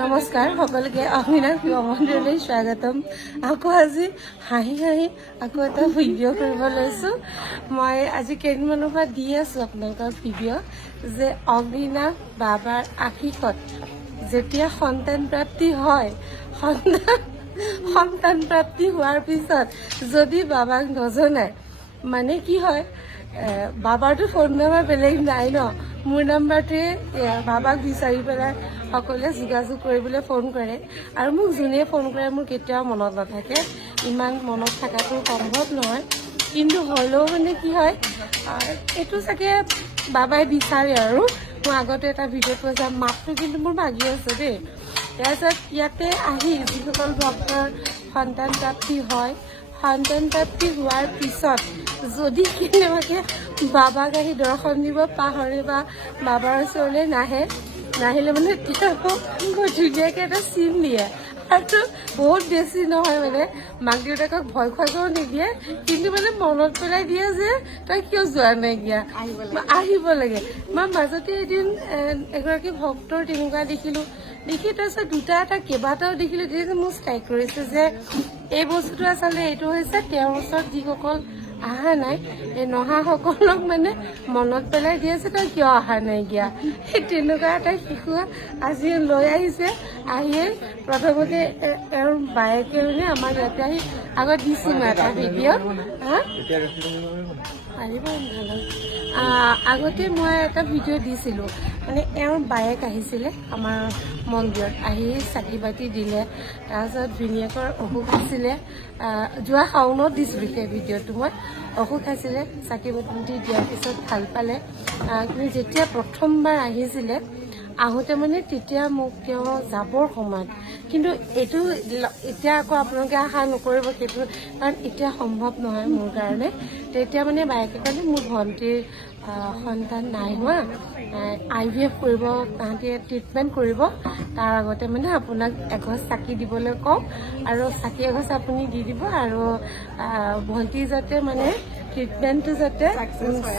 নমস্কাৰ সকলোকে অগ্নিনাভ শিৱ মন্দিৰলৈ স্বাগতম। আকৌ আজি হাঁহি আকৌ এটা ভিডিঅ' কৰিব লৈছোঁ। মই আজি কেইদিনমানৰ পৰা দি আছোঁ আপোনালোকৰ ভিডিঅ' যে অগ্নিনাভ বাবাৰ আশীষত যেতিয়া সন্তান প্ৰাপ্তি হয়, সন্তান প্ৰাপ্তি হোৱাৰ পিছত যদি বাবাক নজনায় মানে কি হয়, বাবাৰতো ফোন নাম্বাৰ বেলেগ নাই ন, মোৰ নাম্বাৰটোৱে বাবাক বিচাৰি পেলাই সকলোৱে যোগাযোগ কৰিবলৈ ফোন কৰে। আৰু মোক যোনে ফোন কৰে মোৰ কেতিয়াও মনত নাথাকে, ইমান মনত থকাটো সম্ভৱ নহয়। কিন্তু হ'লেও মানে কি হয়, এইটো চাগে বাবাই বিচাৰে। আৰু মই আগতে এটা ভিডিঅ'ত কৈ যাম, মাতটো কিন্তু মোৰ ভাগি আছে দেই। তাৰপিছত ইয়াতে আহি যিসকল ভক্তৰ সন্তান প্ৰাপ্তি হয়, সন্তান প্ৰাপ্তি হোৱাৰ পিছত যদি কেনেবাকৈ বাবাক আহি দৰ্শন দিব পাহৰে বা বাবাৰ ওচৰলৈ নাহিলে মানে তেওঁ ধুনীয়াকৈ এটা চিন দিয়ে। আৰু বহুত বেছি নহয় মানে, মাক দেউতাকক ভয় খুৱাবও নিদিয়ে, কিন্তু মানে মনত পেলাই দিয়ে যে তই কিয় যোৱা নাইকিয়া, আহিব লাগে। মই মাজতে এদিন এগৰাকী ভক্তৰ তেনেকুৱা দেখিলোঁ, দেখি তাৰপিছত এটা কেইবাটাও দেখিলোঁ, তেতিয়া মোৰ ষ্ট্ৰাইক কৰিছে যে এই বস্তুটো আচলতে এইটো হৈছে তেওঁৰ ওচৰত যিসকল অহা নাই, এই নহাসকলক মানে মনত পেলাই দি আছে তই কিয় অহা নাইকিয়া। সেই তেনেকুৱা এটা শিশু আজি লৈ আহিছে। আহিয়ে প্ৰথমতে তেওঁৰ বায়েকে মানে আমাৰ ইয়াতে আহি আগত দিছোঁ মই এটা ভিডিঅ'। আগতে মই এটা ভিডিঅ' দিছিলোঁ, মানে এওঁৰ বায়েক আহিছিলে আমাৰ মন্দিৰত, আহি চাকি বাতি দিলে। তাৰপিছত ভিনিয়েকৰ অসুখ আছিলে, যোৱা শাওনত দিছিলোঁ সেই ভিডিঅ'টো মই। অসুখ আছিলে, চাকি বাতি দিয়াৰ পিছত ভাল পালে। কিন্তু যেতিয়া প্ৰথমবাৰ আহিছিলে, আহোঁতে মানে তেতিয়া মোক তেওঁ যাবৰ সময়ত, কিন্তু এইটো এতিয়া আকৌ আপোনালোকে আশা নকৰিব সেইটো, কাৰণ এতিয়া সম্ভৱ নহয় মোৰ কাৰণে। তেতিয়া মানে বায়েকে ক'লে মোৰ ভণ্টিৰ সন্তান নাই হোৱা, IVF কৰিব, তাহাঁতি ট্ৰিটমেণ্ট কৰিব, তাৰ আগতে মানে আপোনাক এগছ চাকি দিবলৈ কওঁ, আৰু চাকি এগছ আপুনি দি দিব, আৰু ভণ্টি যাতে মানে ট্ৰিটমেণ্টটো যাতে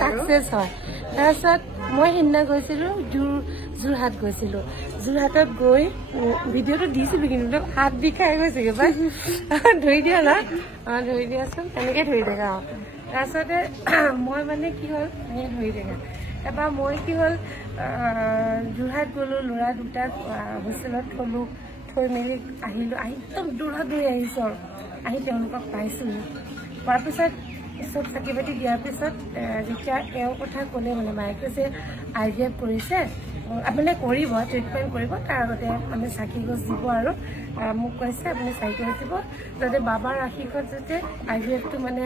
ছাকচেছ হয়। তাৰপিছত মই সেইদিনা গৈছিলোঁ যোৰহাট গৈছিলোঁ। যোৰহাটত গৈ ভিডিঅ'টো দিছিলোঁ, কিন্তু হাত বিষাই গৈছেগৈ পাই। ধৰি দিয়া না, ধৰি দিয়াচোন, এনেকৈ ধৰি থাকা। তাৰপিছতে মই মানে কি হ'ল, এনেকৈ ধৰি থাকা। তাৰপৰা মই কি হ'ল, যোৰহাট গ'লোঁ, ল'ৰা দুটাক হোষ্টেলত থ'লোঁ, থৈ মেলি আহিলোঁ। আহি একদম দৌৰি আহিছোঁ আৰু আহি তেওঁলোকক পাইছোঁহি। পোৱাৰ পিছত চব চাকি বাতি দিয়াৰ পিছত যেতিয়া এওঁৰ কথা ক'লে, মানে মায়েকে যে IVF কৰিছে, আপুনি কৰিব, ট্ৰিটমেণ্ট কৰিব, তাৰ আগতে আমি চাকি গছ দিব, আৰু মোক কৈছে আপুনি চাকি গছ দিব যাতে বাবাৰ আশীৰ্বাদ যাতে IVFটো মানে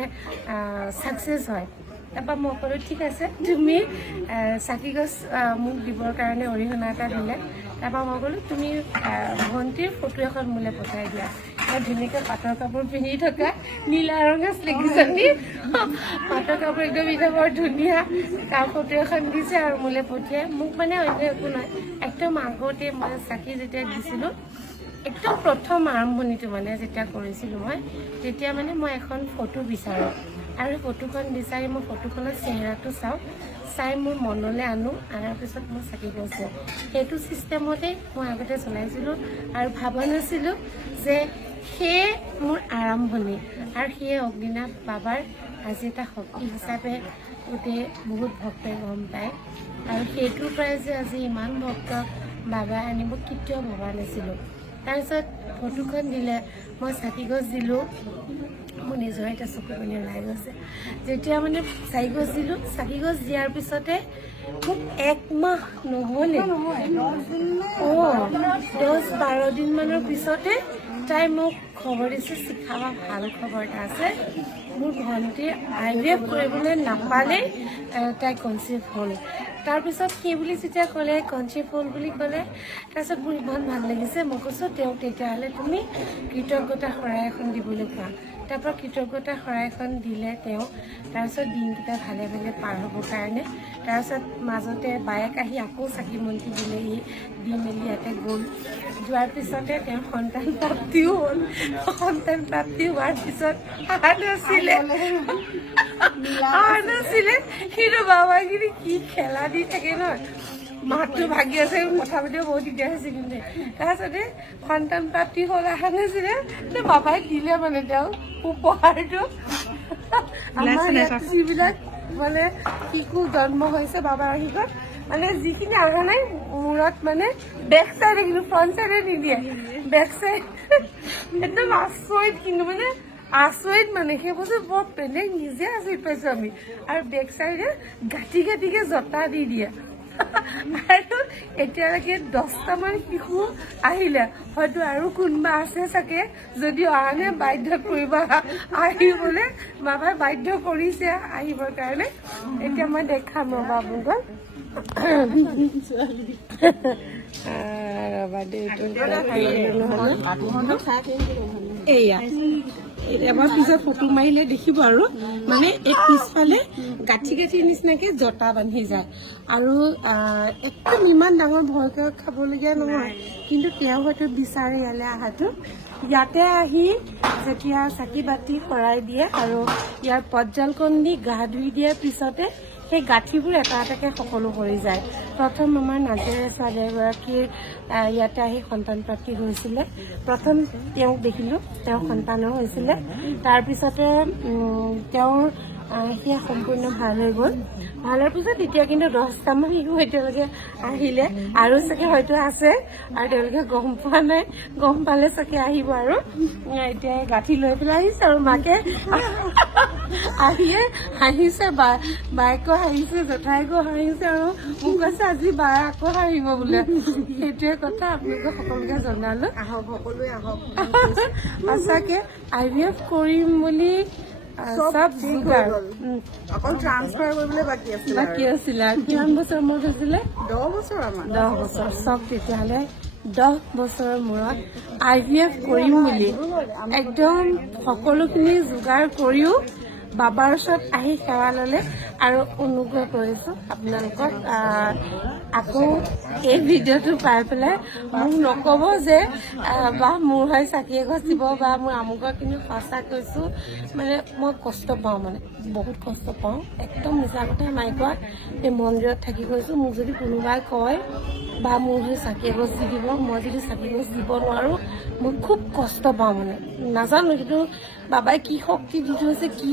ছাকচেছ হয়। তাৰপৰা মই ক'লোঁ ঠিক আছে, তুমি চাকি গছ মোক দিবৰ কাৰণে অৰিহণা এটা দিলে। তাৰপৰা মই ক'লোঁ তুমি ভণ্টিৰ ফটো এখন মোলৈ পঠাই দিয়া। ধুনীয়াকৈ পাটৰ কাপোৰ পিন্ধি থকা, নীলা ৰঙৰ শ্লেগিজনী, পাটৰ কাপোৰ একদম এতিয়া বৰ ধুনীয়া, তাৰ ফটো এখন দিছে আৰু মোলৈ পঠিয়াই। মোক মানে অন্য একো নহয়, একদম আগতে মই চাকি যেতিয়া দিছিলোঁ, একদম প্ৰথম আৰম্ভণিটো মানে যেতিয়া কৰিছিলোঁ মই, তেতিয়া মানে মই এখন ফটো বিচাৰোঁ, আৰু ফটোখন বিচাৰি মই ফটোখনৰ চেহেৰাটো চাই মোৰ মনলৈ আনাৰ পিছত মই চাকি গছ দিওঁ। সেইটো ছিষ্টেমতে মই আগতে চলাইছিলোঁ, আৰু ভবা নাছিলোঁ যে সেয়ে মোৰ আৰম্ভণি, আৰু সেয়ে অগ্নিনাভ বাবাৰ আজি এটা শক্তি হিচাপে গোটেই বহুত ভক্তই গম পায়। আৰু সেইটোৰ পৰাই যে আজি ইমান ভক্ত বাবাই আনিব কেতিয়াও ভবা নাছিলোঁ। তাৰপিছত ফটোখন দিলে, মই চাকি গছ দিলোঁ, মোৰ নিজৰ এটা চকু পানী ওলাই গৈছে। যেতিয়া মানে চাকি গছ দিলোঁ, চাকি গছ দিয়াৰ পিছতে মোক 1 মাহ নহ'লে 10-12 দিনমানৰ পিছতে তাই মোক খবৰ দিছে, শিখা ভাল খবৰ এটা আছে, মোৰ ভণ্টি IVF কৰিবলৈ নাপালেই তাই কনচিভ হ'ল। তাৰপিছত সেই বুলি যেতিয়া ক'লে কনচিভ হ'ল বুলি ক'লে, তাৰপিছত মোৰ ইমান ভাল লাগিছে। মই কৈছোঁ তেওঁক তেতিয়াহ'লে তুমি কৃতজ্ঞতা শৰাই এখন দিবলৈ কোৱা। তাৰপৰা কৃতজ্ঞতা শৰাই এখন দিলে তেওঁ। তাৰপিছত দিনকেইটা ভালে পাৰ হ'বৰ কাৰণে, তাৰপিছত মাজতে বায়েক আহি আকৌ চাকি মন্তি দিলেহি, দি মেলি ইয়াতে গ'ল। যোৱাৰ পিছতে তেওঁৰ সন্তান প্ৰাপ্তিও হ'ল। সন্তান প্ৰাপ্তি হোৱাৰ পিছত অহা নাছিলে, কিন্তু বাবাগিৰি কি খেলা দি থাকে নহয়। মাতটো ভাগি আছে কথা পাতিব বহুত দিগদাৰ হৈছে কিন্তু তাৰপিছতে সন্তান প্ৰাপ্তি হ'ল অহা নাছিলে বাবাই দিলে মানে তেওঁ উপহাৰটো আমাৰ যিবিলাক মানে শিশু জন্ম হৈছে বাবাৰ আশীৰ্বাদ মানে যিখিনি অহা নাই মূৰত মানে বেক চাইডে কিন্তু ফ্ৰণ্ট চাইডে নিদিয়ে বেক চাইড একদম আচৰিত কিন্তু মানে আচৰিত মানে সেই বস্তু বৰ বেলেগ নিজে আচৰিত পাইছো আমি আৰু বেক চাইডে গাঁঠি গাঁঠিকে জতা দি দিয়ে আৰু এতিয়ালৈকে 10টামান শিশু আহিলে হয়তো আৰু কোনোবা আছে চাগে যদি অহা নাই বাধ্য কৰিব আহিবলৈ বাবাই বাধ্য কৰিছে আহিবৰ কাৰণে এতিয়া মই দেখাম ৰবা আপোনালোকক ৰবা এয়া এবাৰ পিছত ফটো মাৰিলে দেখিব আৰু মানে এই পিছফালে গাঁঠি গাঁঠি নিচিনাকে জটা বান্ধি যায় আৰু একদম ইমান ডাঙৰ ভয়কৈ খাবলগীয়া নহয় কিন্তু তেওঁ হয়তো বিচাৰে ইয়ালৈ অহাটো ইয়াতে আহি যেতিয়া চাকি বাতি শৰাই দিয়ে আৰু ইয়াৰ পদজালকণ দি গা ধুই দিয়াৰ পিছতে সেই গাঁঠিবোৰ এটা এটাকে সকলো কৰি যায় প্ৰথম আমাৰ নাজেৰে ছোৱালী এগৰাকীৰ ইয়াতে আহি সন্তান প্ৰাপ্তি হৈছিলে প্ৰথম তেওঁক দেখিলোঁ তেওঁ সন্তানো হৈছিলে তাৰপিছতে তেওঁৰ সেয়া সম্পূৰ্ণ ভাল হৈ গ'ল ভাল হোৱাৰ পিছত এতিয়া কিন্তু 10টামান শিশু এতিয়ালৈকে আহিলে আৰু চাগে হয়তো আছে আৰু তেওঁলোকে গম পোৱা নাই গম পালে চাগে আহিব আৰু এতিয়া গাঁঠি লৈ পেলাই আহিছে আৰু মাকে আহিয়ে হাঁহিছে বায়েকো হাঁহিছে জেঠাইকো হাঁহিছে আৰু মোক কৈছে আজি বায়ে আকৌ হাঁহিব বোলে সেইটোৱে কথা আপোনালোকে সকলোকে জনালো আহক সকলোৱে আহক সঁচাকে IVF কৰিম বুলি চব অকল ট্ৰান্সফাৰ কৰিবলৈ বাকী আছিলে কিমান বছৰ মূৰত হৈছিলে 10 বছৰ চব তেতিয়াহ'লে 10 বছৰৰ মূৰত IVF কৰিম বুলি একদম সকলোখিনি যোগাৰ কৰিও বাবাৰ ওচৰত আহি সেৱা ল'লে আৰু অনুগ্ৰহ কৰিছোঁ আপোনালোকক আকৌ এই ভিডিঅ'টো পাই পেলাই মোক নক'ব যে বা মোৰ হৈ চাকি এগছ দিব বা মোৰ আমুকৰ কিন্তু সঁচা কৈছোঁ মানে মই কষ্ট পাওঁ মানে বহুত কষ্ট পাওঁ একদম মিছা কথা নাই কোৱা এই মন্দিৰত থাকি গৈছোঁ মোক যদি কোনোবাই কয় বা মোৰ হৈ চাকি এগছ দি দিব মই যদি চাকি এগছ দিব নোৱাৰোঁ মই খুব কষ্ট পাওঁ মানে নাজানো কিন্তু বাবাই কি শক্তি দি থৈছে কি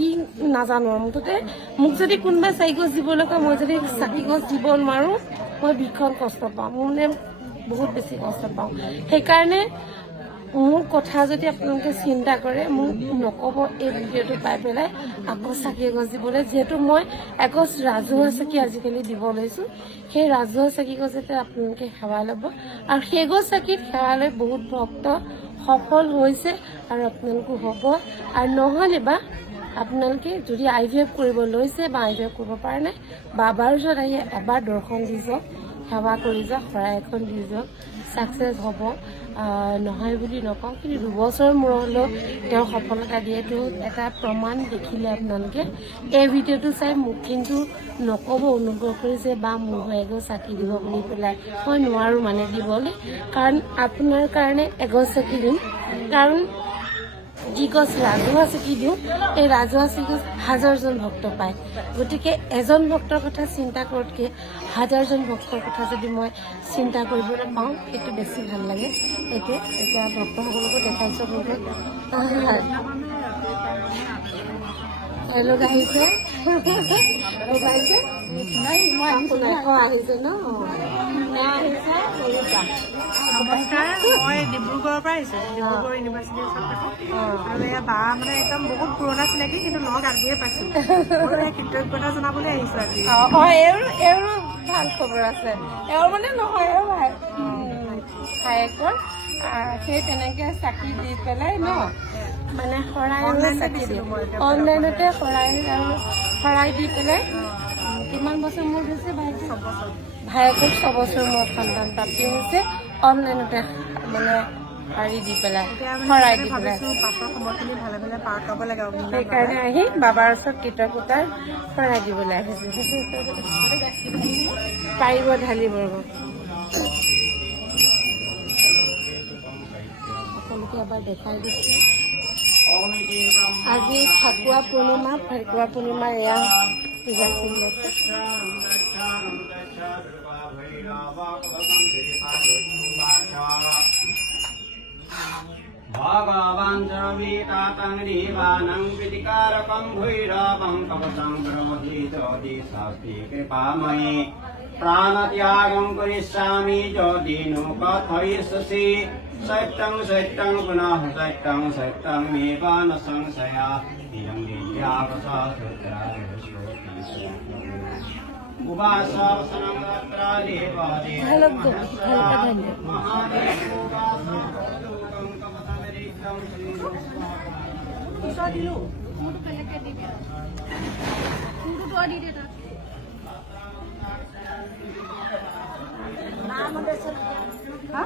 নাজানো মুঠতে মোক যদি কোনোবাই চাকি গছ দিবলৈ কয় মই যদি চাকি গছ দিব নোৱাৰোঁ মই ভীষণ কষ্ট পাওঁ মোৰ মানে বহুত বেছি কষ্ট পাওঁ সেইকাৰণে মোৰ কথা যদি আপোনালোকে চিন্তা কৰে মোক নক'ব এই ভিডিঅ'টো পাই পেলাই আকৌ চাকি এগছ দিবলৈ যিহেতু মই এগছ ৰাজহুৱা চাকি আজিকালি দিব লৈছোঁ সেই ৰাজহুৱা চাকি গছতে আপোনালোকে সেৱা ল'ব আৰু সেই গছ চাকিত সেৱা লৈ বহুত ভক্ত সফল হৈছে আৰু আপোনালোকো হ'ব আৰু নহ'লে বা আপোনালোকে যদি IVF কৰিব লৈছে বা IVF কৰিব পৰা নাই বাবাৰ ওচৰত আহি এবাৰ দৰ্শন দি যাওক সেৱা কৰি যাওক শৰাই এখন দি যাওক ছাকচেছ হ'ব নহয় বুলি নকওঁ কিন্তু 2 বছৰ মূৰত হ'লেও তেওঁ সফলতা দিয়েতো এটা প্ৰমাণ দেখিলে আপোনালোকে এই ভিডিঅ'টো চাই মোক কিন্তু নক'ব অনুগ্ৰহ কৰিছে বা মোৰ হৈ এগছ চাকি দিব বুলি পেলাই মই নোৱাৰোঁ মানে দিবলৈ কাৰণ আপোনাৰ কাৰণে এগছ চাকি দিম কাৰণ যি গছ ৰাজহুৱা চাকি দিওঁ এই ৰাজহুৱা চাকি হাজাৰজন ভক্ত পায় গতিকে এজন ভক্তৰ কথা চিন্তা কৰোঁতকৈ হাজাৰজন ভক্তৰ কথা যদি মই চিন্তা কৰিবলৈ পাওঁ সেইটো বেছি ভাল লাগে এতিয়া ভক্তসকলকো দেখাইছোঁ এওঁলোক আহিছে আহিছে ন নমস্কাৰ মই ডিব্ৰুগড়ৰ পৰা আহিছোঁ ডিব্ৰুগড় ইউনিভাৰ্চিটিৰ আৰু এয়া বা মানে একদম বহুত পুৰণা চিনাকি কিন্তু লগ আজিয়ে পাইছোঁ মই কৃতজ্ঞতা জনাবলৈ আহিছোঁ আজি এওঁৰো ভাল খবৰ আছে এওঁৰ মানে নহয় এওঁ ভায়েকৰ সেই তেনেকৈ চাকি দি পেলাই ন মানে শৰাই চাকি দিওঁ অনলাইনতে শৰাই দি পেলাই কিমান বছৰ মূৰত হৈছে ভায়েকক 6 বছৰ মূৰত সন্তান প্ৰাপ্তি হৈছে অনলাইনতে মানে শাৰী দি পেলাই শৰাই দি পেলাই সেইকাৰণে আহি বাবাৰ ওচৰত কৃতজ্ঞতাৰ শৰাই দিবলৈ আহিছে পাৰিব ঢালিব সকলোকে এবাৰ দেখাই দিছোঁ আজি ফাকুৱা পূৰ্ণিমা এয়া পূজা চলি আছে भगवान् सर्वीतातं दीवानं प्रीतिकारकं भैरवं कवचं करोति ज्योति शास्ति कृपामयि प्राणत्यागं करिष्यामि ज्योति नु कथयिष्यसि सत्यं सत्यं पुनः सत्यं सत्यमेव न संशया इदं विद्यावसासूत्राय उपासनं तत्र देवादेव হা